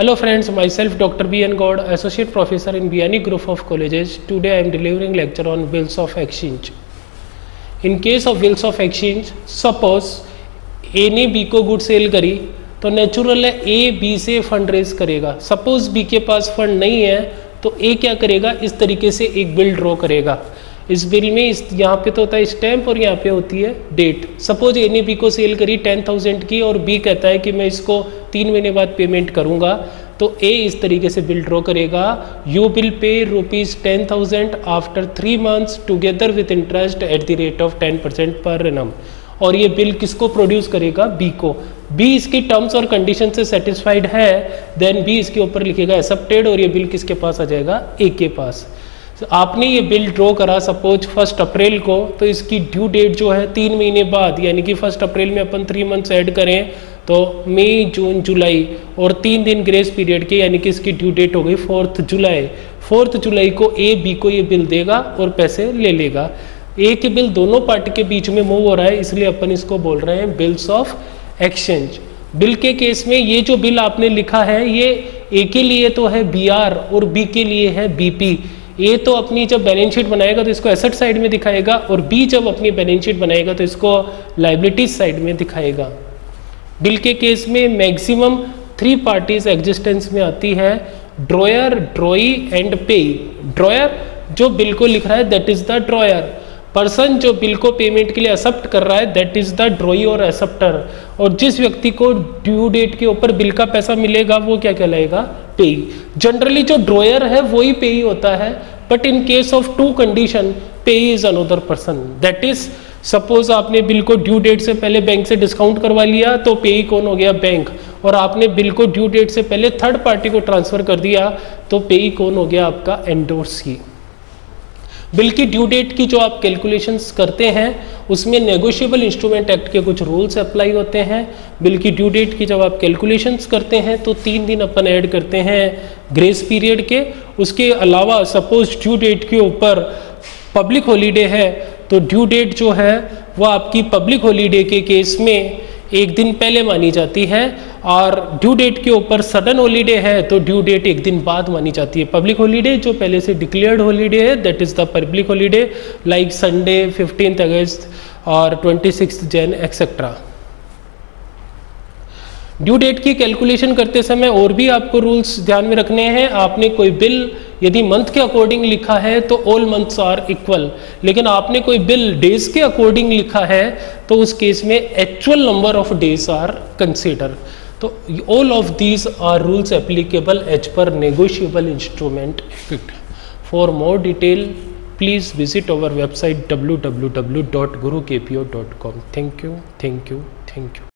Hello friends, myself Dr. B.N. God, Associate Professor in Biani Group of Colleges. Today I am delivering lecture on bills of exchange. In case of bills of exchange, suppose A ने B को good cell करी तो natural है A B से fund raise करेगा. Suppose B के पास fund नहीं है तो A क्या करेगा, इस तरीके से एक बिल ड्रॉ करेगा. इस बिल में इस यहाँ पे तो होता है स्टैम्प और यहाँ पे होती है डेट. सपोज ए ने बी को सेल करी 10,000 की और बी कहता है कि मैं इसको 3 महीने बाद पेमेंट करूँगा, तो ए इस तरीके से बिल ड्रॉ करेगा. You will pay ₹10,000 after 3 months together with interest at the rate of 10% per annum. और ये बिल किसको प्रोड्यूस करेगा, बी को. बी इसकी टर्म्स और कंडीशन से सेटिस्फाइड है, देन बी इसके ऊपर लिखेगा एक्सेप्टेड और ये बिल किसके पास आ जाएगा, ए के पास. तो आपने ये बिल ड्रॉ करा सपोज 1 अप्रैल को, तो इसकी ड्यू डेट जो है 3 महीने बाद, यानी कि 1 अप्रैल में अपन 3 months ऐड करें तो मई जून जुलाई और 3 दिन ग्रेस पीरियड के, यानी कि इसकी ड्यू डेट हो गई 4 जुलाई. 4 जुलाई को ए बी को ये बिल देगा और पैसे ले लेगा. ए के बिल दोनों पार्टी के बीच में मूव हो रहा है, इसलिए अपन इसको बोल रहे हैं बिल्स ऑफ एक्सचेंज. बिल के केस में ये जो बिल आपने लिखा है ये ए के लिए तो है BR और बी के लिए है BP. ए तो अपनी जब बैलेंस शीट बनाएगा तो इसको एसेट साइड में दिखाएगा और बी जब अपनी बैलेंस शीट बनाएगा तो इसको लायबिलिटीज साइड में दिखाएगा. बिल के केस में मैक्सिमम 3 पार्टीज एग्जिस्टेंस में आती है, ड्रॉयर, ड्रॉई एंड पेई. ड्रॉयर जो बिल को लिख रहा है that is the dryer. Person जो बिल को पेमेंट के लिए एक्सेप्ट कर रहा है दैट इज द ड्रॉई और एक्सेप्टर. और जिस व्यक्ति को ड्यू डेट के ऊपर बिल का पैसा मिलेगा वो क्या कहलाएगा, पेई. जनरली जो ड्रॉयर है वही पेई होता है, but in case of 2 condition payee is another person. That is suppose आपने बिल को ड्यू डेट से पहले बैंक से डिस्काउंट करवा लिया तो पेई कौन हो गया, बैंक. और आपने बिल को ड्यू डेट से पहले थर्ड पार्टी को ट्रांसफर कर दिया तो पेई कौन हो गया, आपका एंडोर्सी. बिल की ड्यू डेट की जो आप कैलकुलेशंस करते हैं उसमें नेगोशिएबल इंस्ट्रूमेंट एक्ट के कुछ रूल्स अप्लाई होते हैं. बिल की ड्यू डेट की जब आप कैलकुलेशंस करते हैं तो 3 दिन अपन ऐड करते हैं ग्रेस पीरियड के. उसके अलावा सपोज ड्यू डेट के ऊपर पब्लिक हॉलीडे है तो ड्यू डेट जो है वो आपकी पब्लिक हॉलीडे के केस में 1 दिन पहले मानी जाती है, और ड्यू डेट के ऊपर सडन हॉलीडे है तो ड्यू डेट 1 दिन बाद मानी जाती है. पब्लिक हॉलीडे जो पहले से डिक्लेयर्ड हॉलीडे है that is the public holiday, like Sunday, 15th August और 26th Jan etcetera. Due date की कैलकुलेशन करते समय और भी आपको रूल्स ध्यान में रखने हैं. आपने कोई बिल यदि मंथ के अकॉर्डिंग लिखा है तो ऑल मंथ्स आर इक्वल, लेकिन आपने कोई बिल डेज के अकॉर्डिंग लिखा है तो उस केस में actual number of days are consider. तो all of these are rules applicable as per negotiable instrument act. For more detail please visit our website www.gurukpo.com. Thank you.